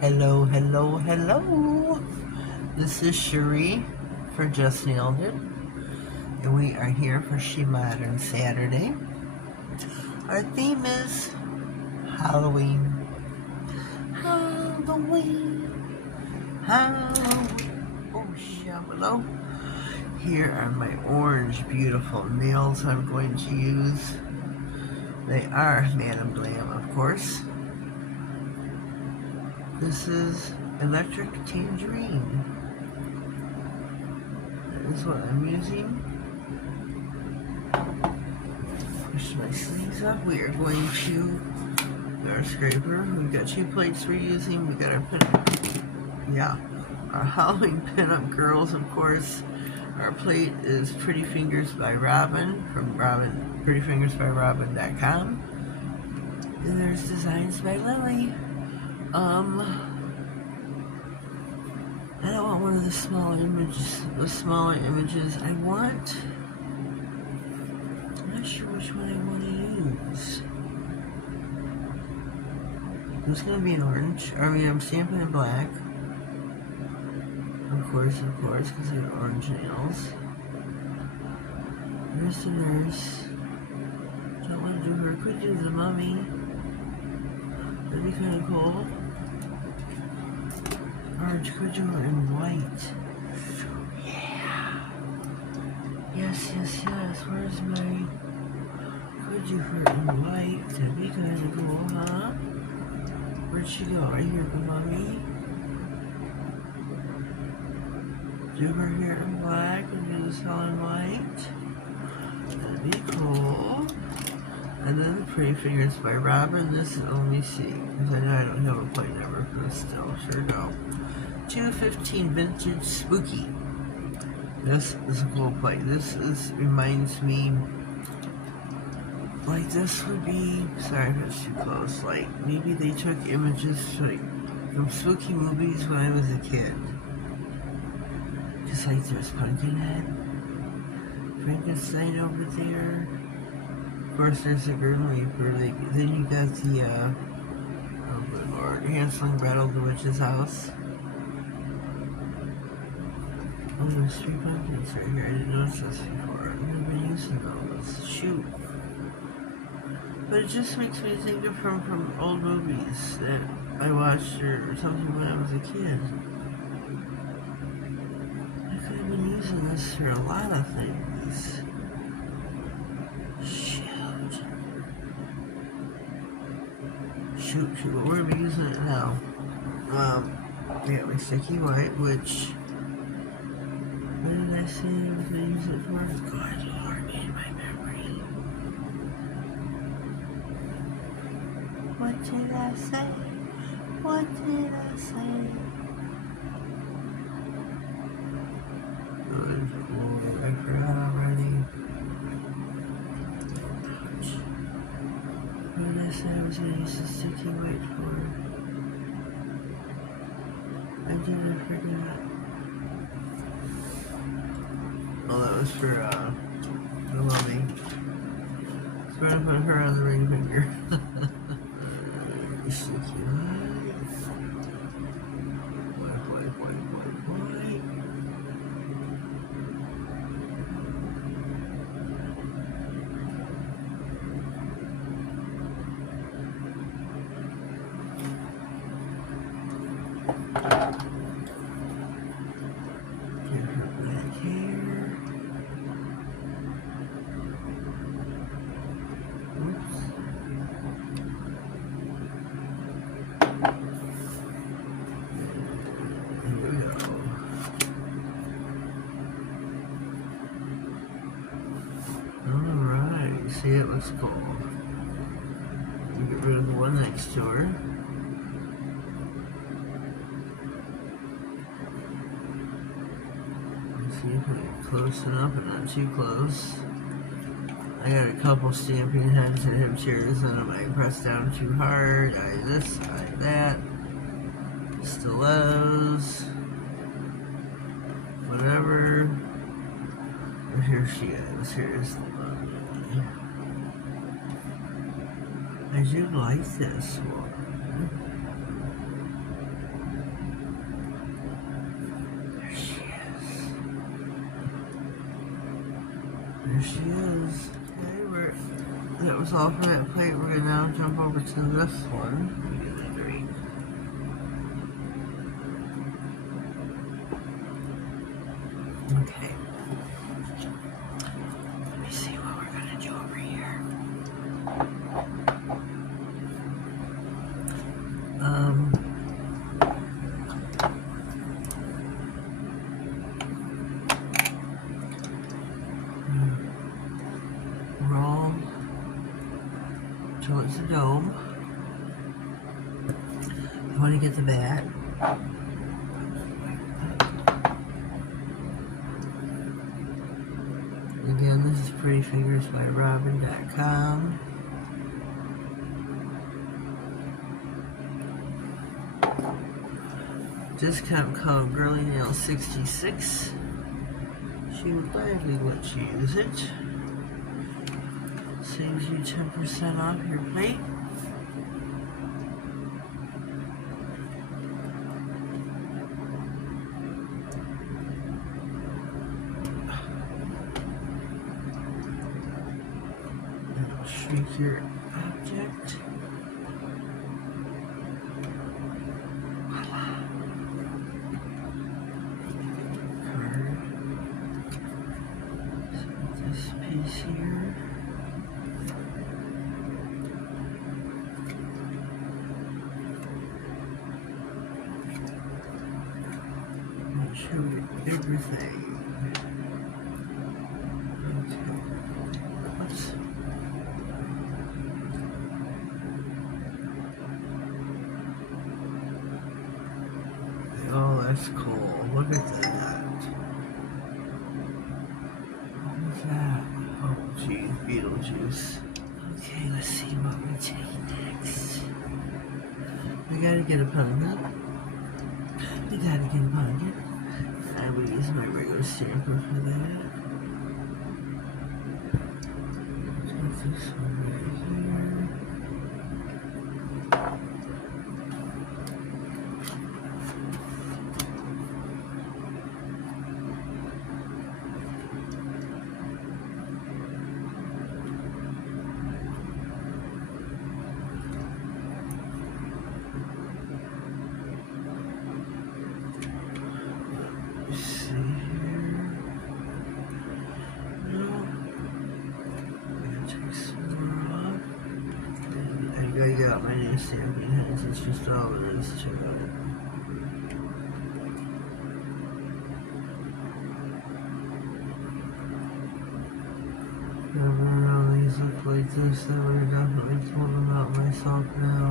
Hello, hello, hello. This is Cherie for Just.nailedit, and we are here for SheModern Saturday. Our theme is Halloween. Halloween. Halloween. Oh, shabalo. Here are my orange, beautiful nails I'm going to use. They are Madam Glam, of course. This is Electric Tangerine. That is what I'm using. Push my sleeves up. We are going to our scraper. We've got 2 plates we're using. We got our our Halloween pinup girls, of course. Our plate is Pretty Fingers by Robin from prettyfingersbyrobin.com. And there's designs by Lily. I don't want one of the smaller images. I'm not sure which one I want to use. It's going to be an orange. I'm stamping in black. Of course, because I have orange nails. There's the nurse. Don't want to do her. Could do the mummy. That'd be kind of cool. Orange, could do her in white. Yeah. Yes. Where's my... Could do her in white. That'd be kind of cool, huh? Where'd she go? Right here, the mummy. Do her hair in black and do this all in white. That'd be cool. And then the Pretty Fingers by Robin. This is, let me see, because I know I don't have a plate number for this still. Sure don't. 215 Vintage Spooky. This is a cool plate. Reminds me, like this would be, sorry if it's too close, like maybe they took images from spooky movies when I was a kid. Just like there's Pumpkinhead, Frankenstein over there. Of course, there's the Grim Reaper. Then you got the, oh good lord, Hansel and Gretel, the witch's house. Oh, there's 3 pumpkins right here. I didn't notice this before. I've never been using those. Shoot. But it just makes me think of from old movies that I watched or something when I was a kid. I could have been using this for a lot of things. Shoot, but we're going to be using it now. I got my sticky white, which, what did I say I was going to use it for? Good lord, in my memory. What did I say? What did I say? Good lord, I forgot already. What did I say I was going to use the sticky white for? I didn't forget. Oh, that was for, the mummy. So we're going to put her on the ring finger. Sticky white. White. Get her back here. Oops. Here we go. Alright, see, it looks cool. We get rid of the one next to her. See if I get close enough, but not too close. I got a couple stamping heads and hip chairs, and I might press down too hard. Eye this, eye that. Stilettos. Whatever. Here she is. Here's the mummy. I do like this one. There she is. There she is. Okay, that was all for that plate. We're going to now jump over to this one. Let me get my drink. Okay. Let me see what we're going to do over here. Roll till it's a dome. I want to get the bat. Again, this is Pretty Fingers by Robin.com. Discount code Girly Nail 66. She would gladly let you use it. Saves you 10% off your plate. Shrink your object. Voila. Card. So this piece here. Make sure we get everything. Okay. Let's oh, that's cool. Look at that. What is that? Oh, geez, Beetlejuice. Okay, let's see what we take next. We gotta get a pumpkin. We gotta get a pumpkin. I will use my regular stamper for that. Take this one right here. I got my new stamping heads, it's just all it is to it. Whenever all these look like this, I would have definitely pulled them out myself now.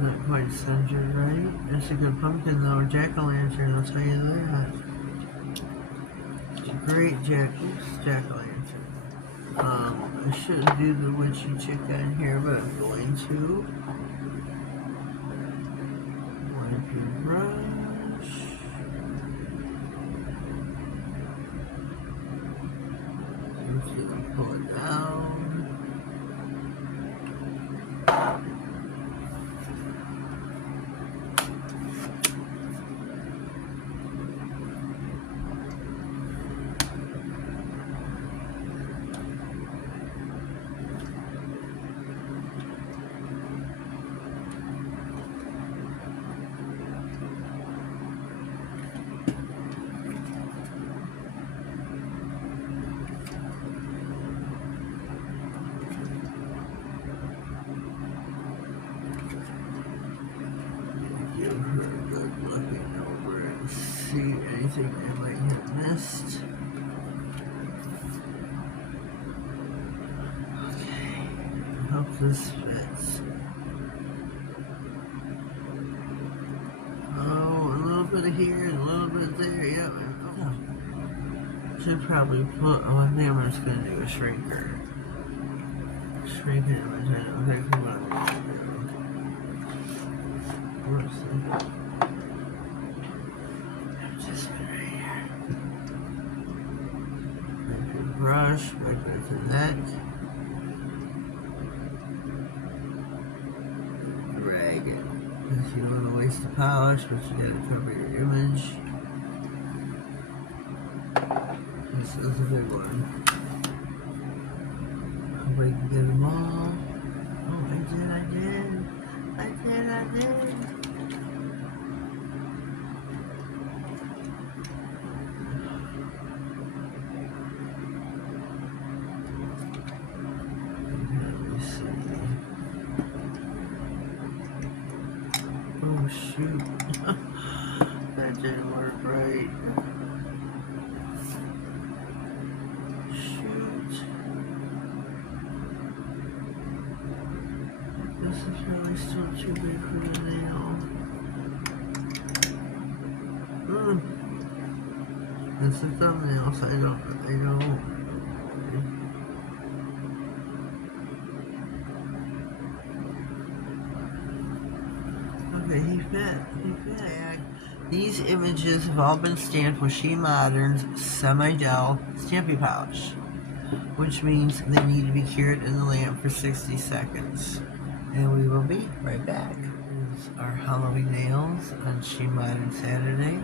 Not quite centered right. That's a good pumpkin though, jack-o'-lantern, I'll tell you that. It's a great jack-o'-lantern. I shouldn't do the witchy chick on here, but I'm going to. Wipe your brush. Just gonna pull it down. See anything I might have missed. Okay, I hope this fits. Oh, a little bit of here and a little bit there, yep. Oh. Should probably put, oh I think I'm just going to do a shrinker. freaking image. I know exactly what I'm going to do. Where's the... Just right here. Back to the brush, back to the neck. Drag it. If you don't want to waste the polish, but you gotta cover your image. This is a big one. Hope I can get them all. Oh, I did. Let me see. Oh, shoot. That didn't work right. This is really still too big for the nail. It's a thumbnail, so I don't. Okay, he fit. These images have all been stamped with SheModern's semi-gel stamping polish, which means they need to be cured in the lamp for 60 seconds. And we will be right back. Here's our Halloween nails on SheModern Saturday.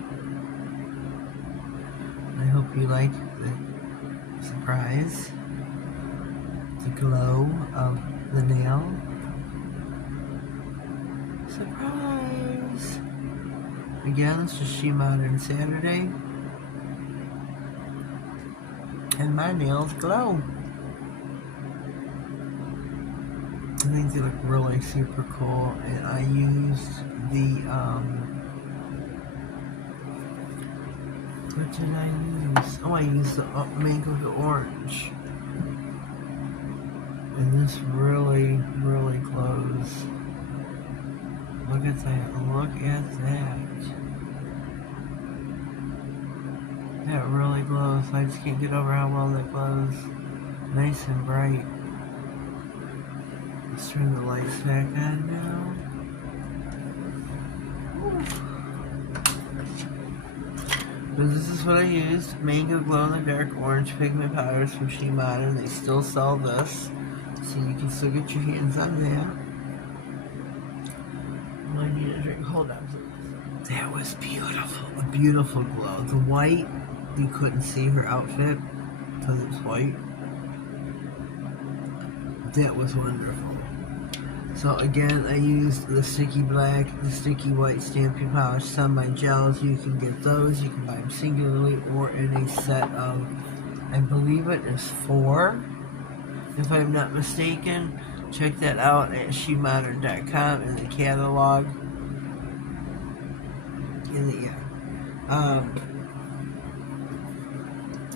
I hope you like the surprise, the glow of the nail. Surprise! Again, this is SheModern Saturday. And my nails glow. I think they look really super cool, and I used the, what did I use? Oh, I used the mango orange. And this really, really glows. Look at that, look at that. That really glows. I just can't get over how well that glows. Nice and bright. Let's turn the lights back on now. But this is what I used. Mango Glow in the Dark Orange Pigment Powders from SheModern. They still sell this, so you can still get your hands on that. Oh, I need a drink. Hold on. That was beautiful. A beautiful glow. The white, you couldn't see her outfit because it's white. That was wonderful. So again, I used the sticky black, the sticky white stamping polish, semi-gels. You can get those. You can buy them singularly or in a set of, I believe it is 4, if I'm not mistaken. Check that out at SheModern.com in the catalog.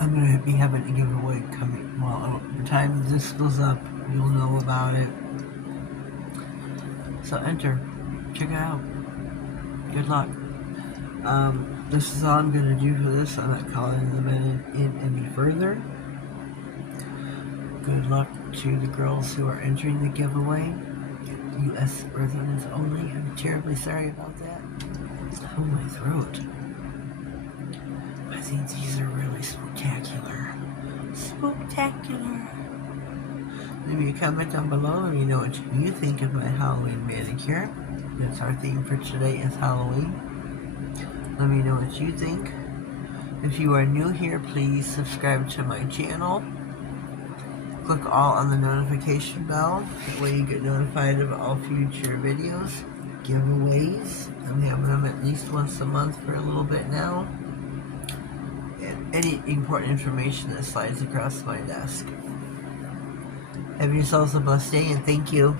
I'm going to be having a giveaway coming. Well, by the time this goes up, you'll know about it. So enter. Check it out. Good luck. This is all I'm going to do for this. I'm not calling them in any further. Good luck to the girls who are entering the giveaway. U.S. residents only. I'm terribly sorry about that. Oh, my throat. I think these are really spectacular. Spectacular. Leave me a comment down below. Let me know what you think of my Halloween manicure. That's our theme for today, is Halloween. Let me know what you think. If you are new here, please subscribe to my channel. Click all on the notification bell. That way you get notified of all future videos, giveaways. I'm having them at least once a month for a little bit now. And any important information that slides across my desk. Have yourselves a blessed day, and thank you.